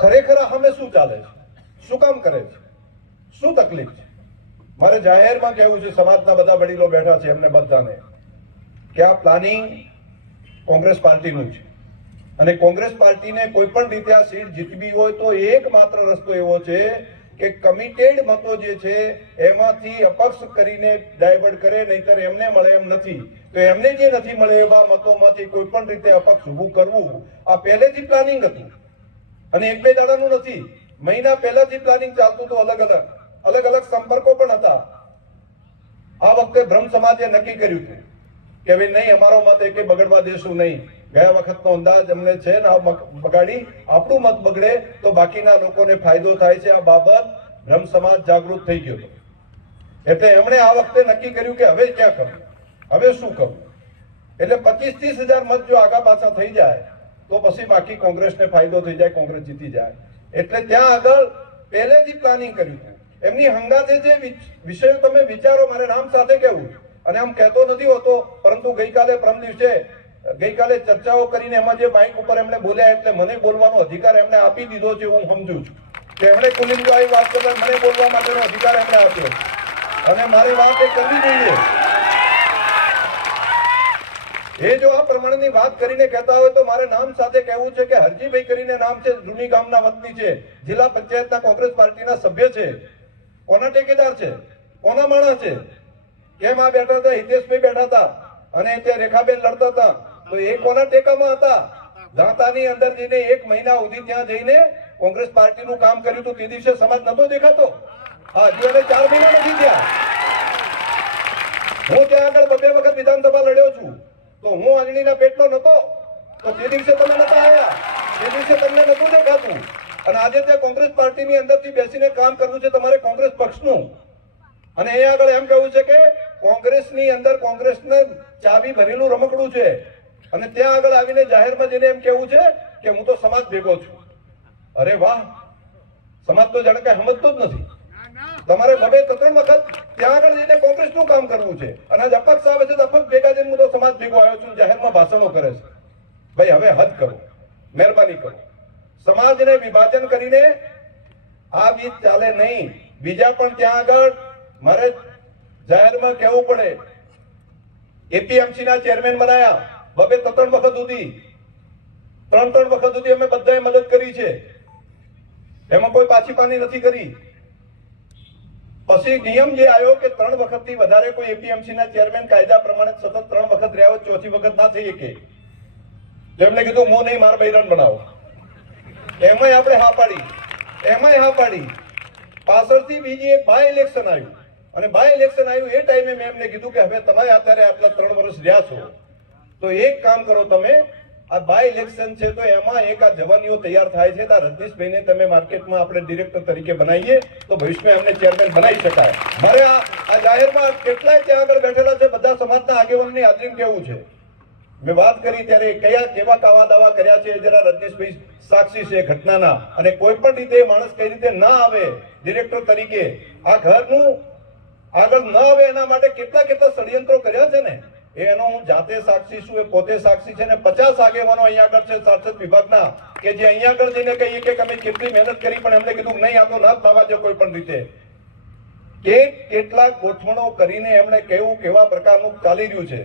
ખરેખર અમે શું ચાલે છે, શું કામ કરે છે, શું તકલીફ છે? મારે જાહેરમાં કહેવું છે, સમાજના બધા વડીલો બેઠા છે, એમને બધાને કે આ પ્લાનિંગ કોંગ્રેસ પાર્ટીનું છે અને કોંગ્રેસ પાર્ટીને કોઈ પણ રીતે આ સીટ જીતવી હોય તો એકમાત્ર રસ્તો એવો છે કે કમિટેડ મતો જે છે એમાંથી અપક્ષ કરીને ડાયવર્ટ કરે, નહીતર એમને મળે એમ નથી. તો એમને જે નથી મળે એવા મતોમાંથી કોઈ પણ રીતે અપક્ષ ઊભું કરવું આ પહેલેથી પ્લાનિંગ હતું અને એક બે દાડાનું નથી. મહિના પહેલાથી પ્લાનિંગ ચાલતું હતું. અલગ અલગ સંપર્કો પણ હતા. આ વખતે બ્રહ્મ સમાજે નક્કી કર્યું હતું કે ભાઈ નહીં, અમારો મત એકે બગડવા દેશું નહીં. ગયા વખતનો અંદાજ અમને છે ને, બગાડી આપણું મત બગડે તો બાકીના લોકોને ફાયદો થાય છે. આ બાબત બ્રહ્મ સમાજ જાગૃત થઈ ગયો હતો. એટલે એમણે આ વખતે નક્કી કર્યું કે હવે ક્યાં કરવું, હવે શું કરવું. એટલે 25-30 હજાર મત જો આગા પાછા થઈ જાય તો પછી બાકી કોંગ્રેસને ફાયદો થઈ જાય, કોંગ્રેસ જીતી જાય. એટલે ત્યાં આગળ પહેલેથી પ્લાનિંગ કર્યું હતું. એમની હંગાથે જે વિષયો તમે વિચારો, મારે નામ સાથે કહેવું અને આમ કહેતો નથી હોતો, પરંતુ ગઈકાલે ચર્ચાઓ કરીને એમાં જે માઇક ઉપર એમણે બોલ્યા એટલે મને બોલવાનો અધિકાર એમણે આપી દીધો છે. હું સમજુ છું કે એમણે કુલિંગો આવી વાત કરતા મને બોલવા માટેનો અધિકાર એમણે આપ્યો અને મારી વાત એ કરવી જોઈએ. એ જો આ પ્રમાણેની વાત કરીને કહેતા હોય તો મારે નામ સાથે કહેવું છે કે હરજીભાઈ કરીને નામ છે, જૂની ગામના વતની છે, જિલ્લા પંચાયતના કોંગ્રેસ પાર્ટીના સભ્ય છે. કોના ટેકેદાર છે, કોના માણસ છે? કેમ આ બેઠા હતા, હિતેશભાઈ બેઠા હતા અને ત્યાં રેખાબેન લડતા હતા, તો એ કોના ટેકામાં હતા? દાંતાની અંદર જઈને 1 મહિના સુધી ત્યાં જઈને કોંગ્રેસ પાર્ટીનું કામ કર્યું હતું. તે દિવસે સમાજ નતો દેખાતો. હા, હજી એને 4 મહિના નથી થયા. હું ત્યાં આગળ 2 વખત વિધાનસભા લડ્યો છું. તો હું આંગળીના પેટનો નતો, તો તે દિવસે તમે નતા આવ્યા, તે દિવસે તમને નતું દેખાતું. અને આજે ત્યાં કોંગ્રેસ પાર્ટીની અંદરથી બેસીને કામ કરવું છે તમારે, કોંગ્રેસ પક્ષનું. અને અહીંયા આગળ એમ કહેવું છે કે કોંગ્રેસની અંદર કોંગ્રેસને ચાવી ભરેલું રમકડું છે અને ત્યાં આગળ આવીને જાહેરમાં જઈને એમ કહેવું છે કે હું તો સમાજ ભેગો છું. અરે વાહ, સમાજ તો જાણે કઈ સમજતો જ નથી. તમારે 2-3 વખત ત્યાં આગળ જઈને કોંગ્રેસનું કામ કરવું છે અને આજ અપક્ષ આવે છે તો અપક્ષ ભેગા જઈને હું તો સમાજ ભેગો આવ્યો છું, જાહેરમાં ભાષણો કરે છે. ભાઈ હવે હદ કરો, મહેરબાની કરો. સમાજને વિભાજન કરીને આ ગીત ચાલે નહીં. બીજા પણ ત્યાં આગળ મારે જાહેરમાં કહેવું પડે, એપીએમસી ના ચેરમેન બનાયા 2-3 વખત સુધી, 3 વખત સુધી અમે બધાએ મદદ કરી છે. એમાં કોઈ પાછી પાની નથી કરી. પછી નિયમ જે આવ્યો કે 3 વખતથી વધારે કોઈ એપીએમસી ના ચેરમેન કાયદા પ્રમાણે સતત 3 વખત રહ્યા હોય, 4થી વખત ના થઈ શકે. એમને કીધું હું નહીં, મારા બૈરાન બનાવો. એમાંય આપણે હા પાડી. પાછળથી બીજી એક બાય ઇલેક્શન આવ્યું અને બાય ઇલેક્શન આવ્યું એ ટાઈમે મેં એમને કીધું કે હવે તમે અત્યારે આટલા 3 વર્ષ રહ્યા છો તો એક કામ કરો, તમે આ બાય ઇલેક્શન છે તો એમાં એક આ જવાનીઓ તૈયાર થાય છે, આ રજનીશભાઈને તમે માર્કેટમાં આપણે ડિરેક્ટર તરીકે બનાવીએ તો ભવિષ્યમાં એમને ચેરમેન બનાવી શકાય. મારે આ જાહેરમાં કેટલાય ત્યાં આગળ બેઠેલા છે બધા સમાજના આગેવાનની હાજરીમાં કેવું છે, મેં વાત કરી ત્યારે કેવા કાવા દાવા કર્યા છે. જરા રજનીશભાઈ સાક્ષી છે ઘટનાના, અને કોઈ પણ રીતે માણસ કઈ રીતે ના આવે ડિરેક્ટર તરીકે, આ ઘરનું આગળ ન આવે એના માટે કેટલા ષડયંત્રો કર્યા છે ને, એનો હું જાતે સાક્ષી છું, એ પોતે સાક્ષી છે. ને 50 આગેવાનો અહીંયા આગળ છે સાંસદ વિભાગના કે જે અહીંયા આગળ જઈને કહીએ કે અમે કેટલી મહેનત કરી પણ એમને કીધું નહીં, આ તો ના થવા દે કોઈ પણ રીતે. કેટલાક ગોઠવણો કરીને એમણે કેવા પ્રકારનું ચાલી રહ્યું છે.